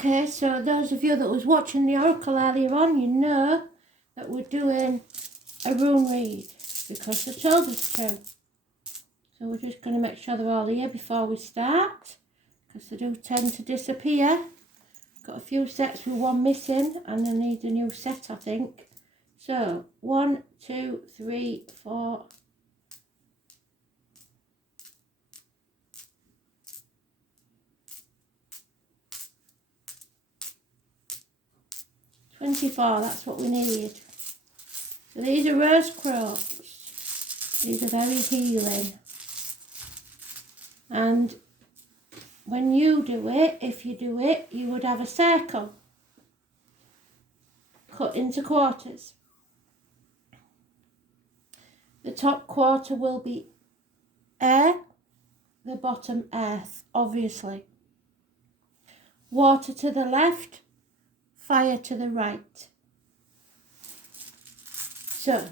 Okay, so those of you that was watching the oracle earlier on, you know that we're doing a rune read because they told us to. So we're just going to make sure they're all here before we start, because they do tend to disappear. Got a few sets with one missing and I need a new set, I think. So 1, 2, 3, 4. 24, that's what we need. So these are rose crops. These are very healing. And when you do it, if you do it, you would have a circle cut into quarters. The top quarter will be air, the bottom earth, obviously. Water to the left, fire to the right. So,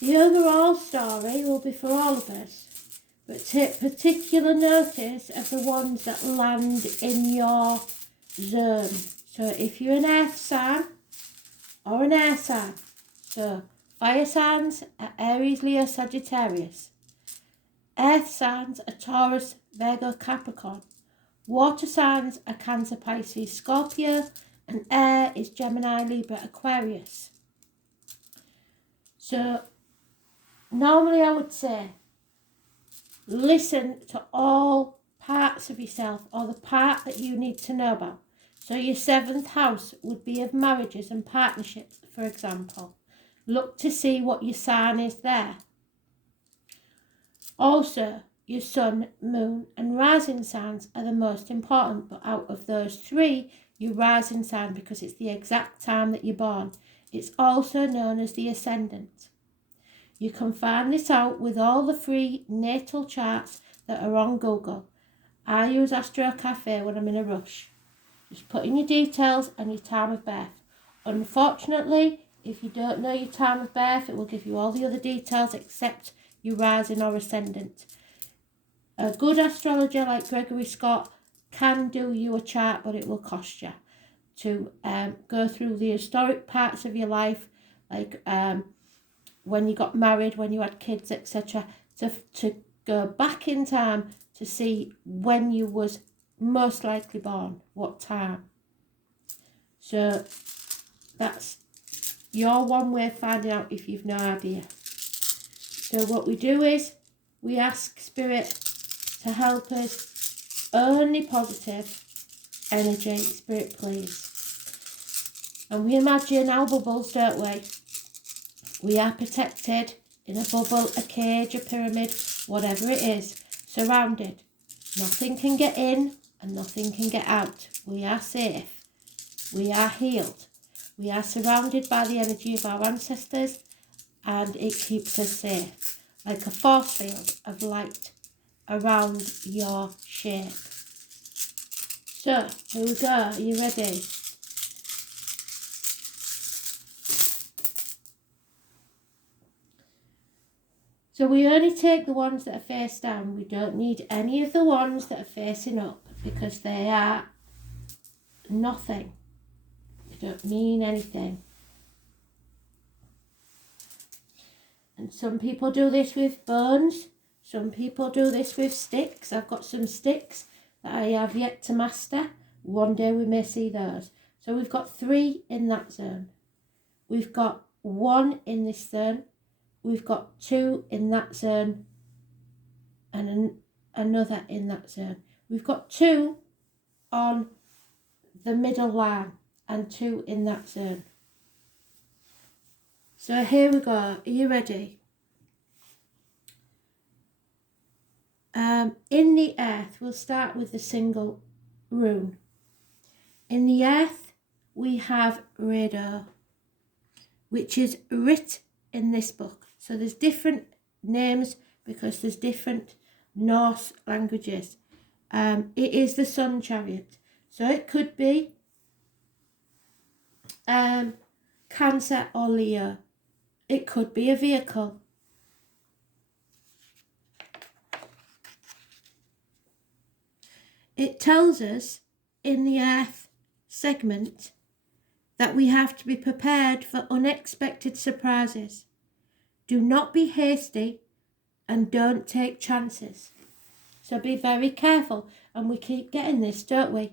the overall story will be for all of us, but take particular notice of the ones that land in your zone. So if you're an earth sign or an air sign, so fire signs are Aries, Leo, Sagittarius. Earth signs are Taurus, Virgo, Capricorn. Water signs are Cancer, Pisces, Scorpio, and air is Gemini, Libra, Aquarius. So normally I would say listen to all parts of yourself, or the part that you need to know about. So your 7th house would be of marriages and partnerships, for example. Look to see what your sign is there. Also, your sun, moon and rising signs are the most important, but out of those 3, your rising sign, because it's the exact time that you're born. It's also known as the ascendant. You can find this out with all the free natal charts that are on Google. I use Astro Cafe when I'm in a rush. Just put in your details and your time of birth. Unfortunately, if you don't know your time of birth, it will give you all the other details except your rising or ascendant. A good astrologer like Gregory Scott can do you a chart, but it will cost you to go through the historic parts of your life, like when you got married, when you had kids, etc., to go back in time to see when you was most likely born, what time. So that's your one way of finding out if you've no idea. So what we do is we ask Spirit to help us, only positive energy, Spirit please. And we imagine our bubbles, don't we? We are protected in a bubble, a cage, a pyramid, whatever it is, surrounded. Nothing can get in and nothing can get out. We are safe. We are healed. We are surrounded by the energy of our ancestors, and it keeps us safe, like a force field of light around your shape. So, here we go. Are you ready? So we only take the ones that are face down. We don't need any of the ones that are facing up, because they are nothing. They don't mean anything. And some people do this with bones. Some people do this with sticks. I've got some sticks that I have yet to master. One day we may see those. So we've got 3 in that zone. We've got 1 in this zone. We've got 2 in that zone. And another in that zone. We've got 2 on the middle line and 2 in that zone. So here we go. Are you ready? In the earth, we'll start with the single rune. In the earth, we have Rado, which is writ in this book. So there's different names because there's different Norse languages. It is the sun chariot. So it could be Cancer or Leo. It could be a vehicle. it tells us in the earth segment that we have to be prepared for unexpected surprises. Do not be hasty and don't take chances. So be very careful. And we keep getting this, don't we?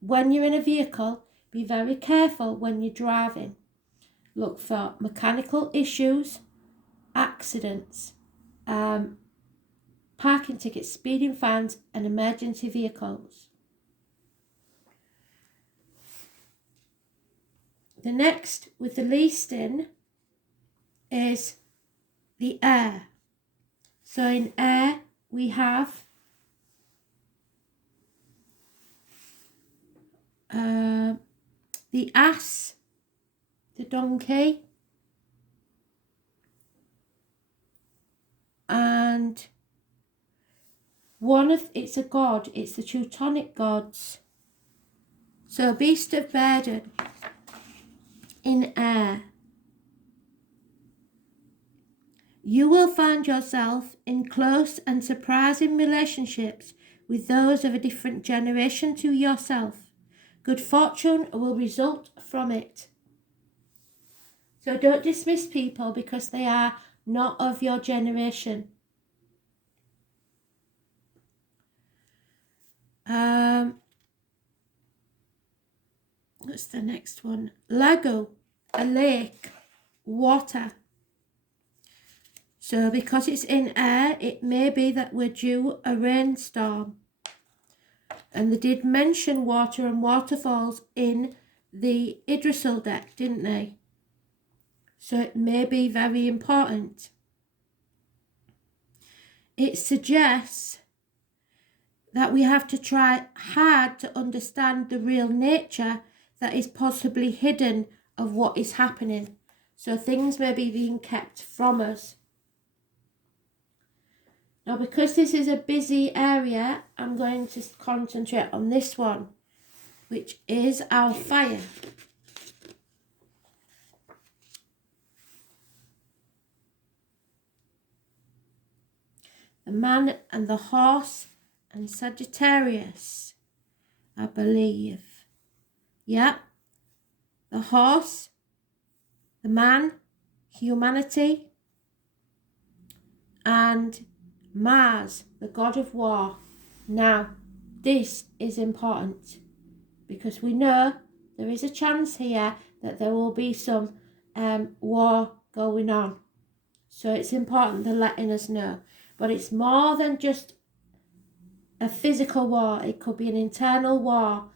When you're in a vehicle, be very careful when you're driving. Look for mechanical issues, accidents, parking tickets, speeding fines, and emergency vehicles. The next with the least in is the air. So in air we have the ass, the donkey, and it's a god, it's the Teutonic gods. So beast of burden in air. You will find yourself in close and surprising relationships with those of a different generation to yourself. Good fortune will result from it. So don't dismiss people because they are not of your generation. What's the next one? Lago, a lake, water. So because it's in air, it may be that we're due a rainstorm. And they did mention water and waterfalls in the Yggdrasil deck, didn't they? So it may be very important. It suggests that we have to try hard to understand the real nature that is possibly hidden of what is happening. So things may be being kept from us. Now, because this is a busy area, I'm going to concentrate on this one, which is our fire. The man and the horse and Sagittarius, I believe. Yeah. The horse, the man, humanity, and Mars, the god of war. Now, this is important because we know there is a chance here that there will be some war going on. So it's important they're letting us know. But it's more than just a physical war. It could be an internal war.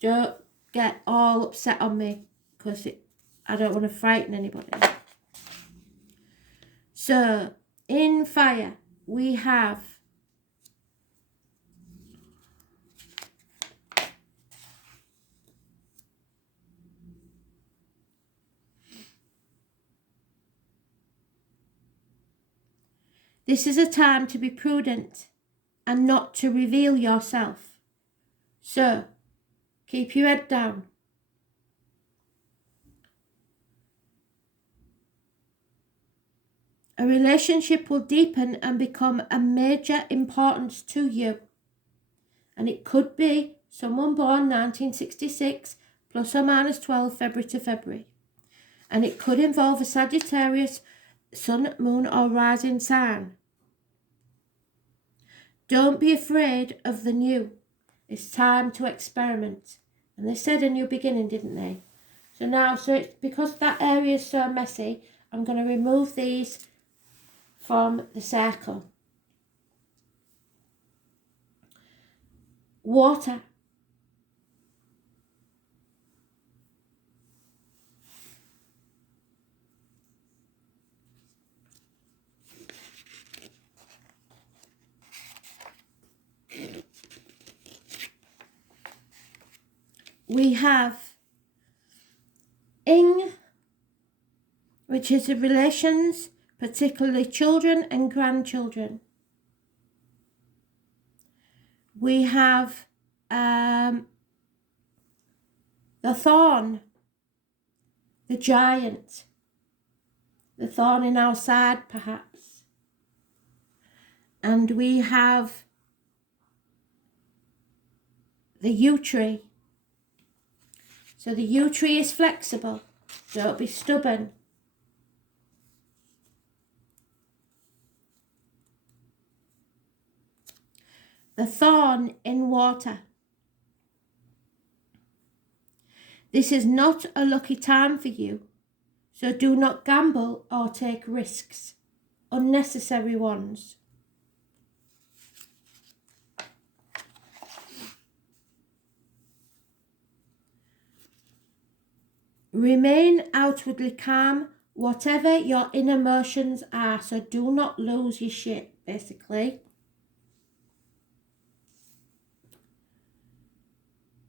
Don't get all upset on me because I don't want to frighten anybody. So in fire we have this is a time to be prudent and not to reveal yourself. So keep your head down. A relationship will deepen and become a major importance to you. And it could be someone born 1966 plus or minus 12 February to February. And it could involve a Sagittarius, sun, moon or rising sign. Don't be afraid of the new. It's time to experiment. And they said a new beginning, didn't they? So now, because that area is so messy, I'm going to remove these from the circle. Water. We have Ing, which is the relations, particularly children and grandchildren. We have the thorn, the giant, the thorn in our side perhaps. And we have the yew tree. So the yew tree is flexible. Don't be stubborn. The thorn in water. This is not a lucky time for you, so do not gamble or take risks, unnecessary ones. Remain outwardly calm, whatever your inner emotions are, so do not lose your shit, basically.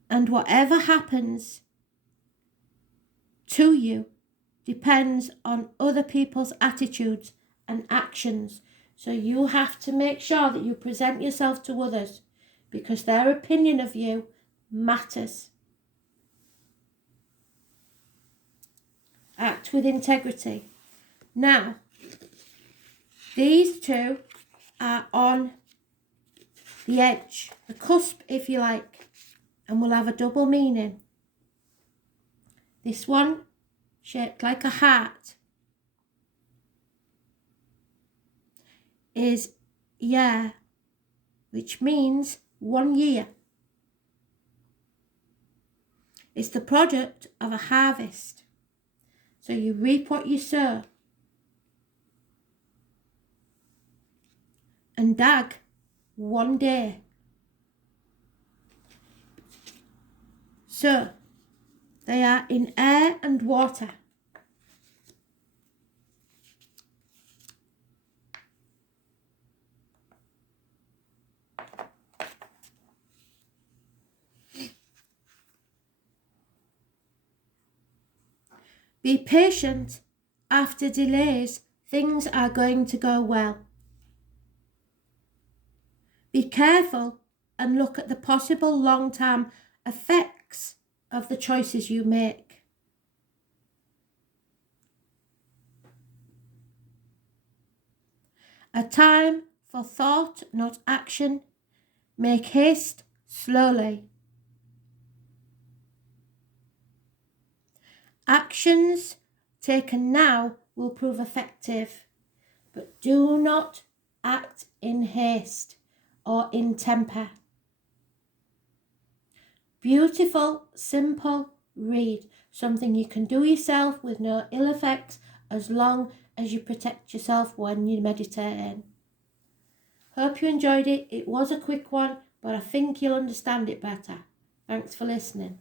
And whatever happens to you depends on other people's attitudes and actions. So you have to make sure that you present yourself to others because their opinion of you matters. Act with integrity. Now, these two are on the edge, the cusp, if you like, and will have a double meaning. This one, shaped like a heart, is year, which means 1 year. It's the product of a harvest. So you reap what you sow. And dag, 1 day. So they are in air and water. Be patient. After delays, things are going to go well. Be careful and look at the possible long-term effects of the choices you make. A time for thought, not action. Make haste slowly. Actions taken now will prove effective, but do not act in haste or in temper. Beautiful, simple read. Something you can do yourself with no ill effects as long as you protect yourself when you're meditating. Hope you enjoyed it. It was a quick one, but I think you'll understand it better. Thanks for listening.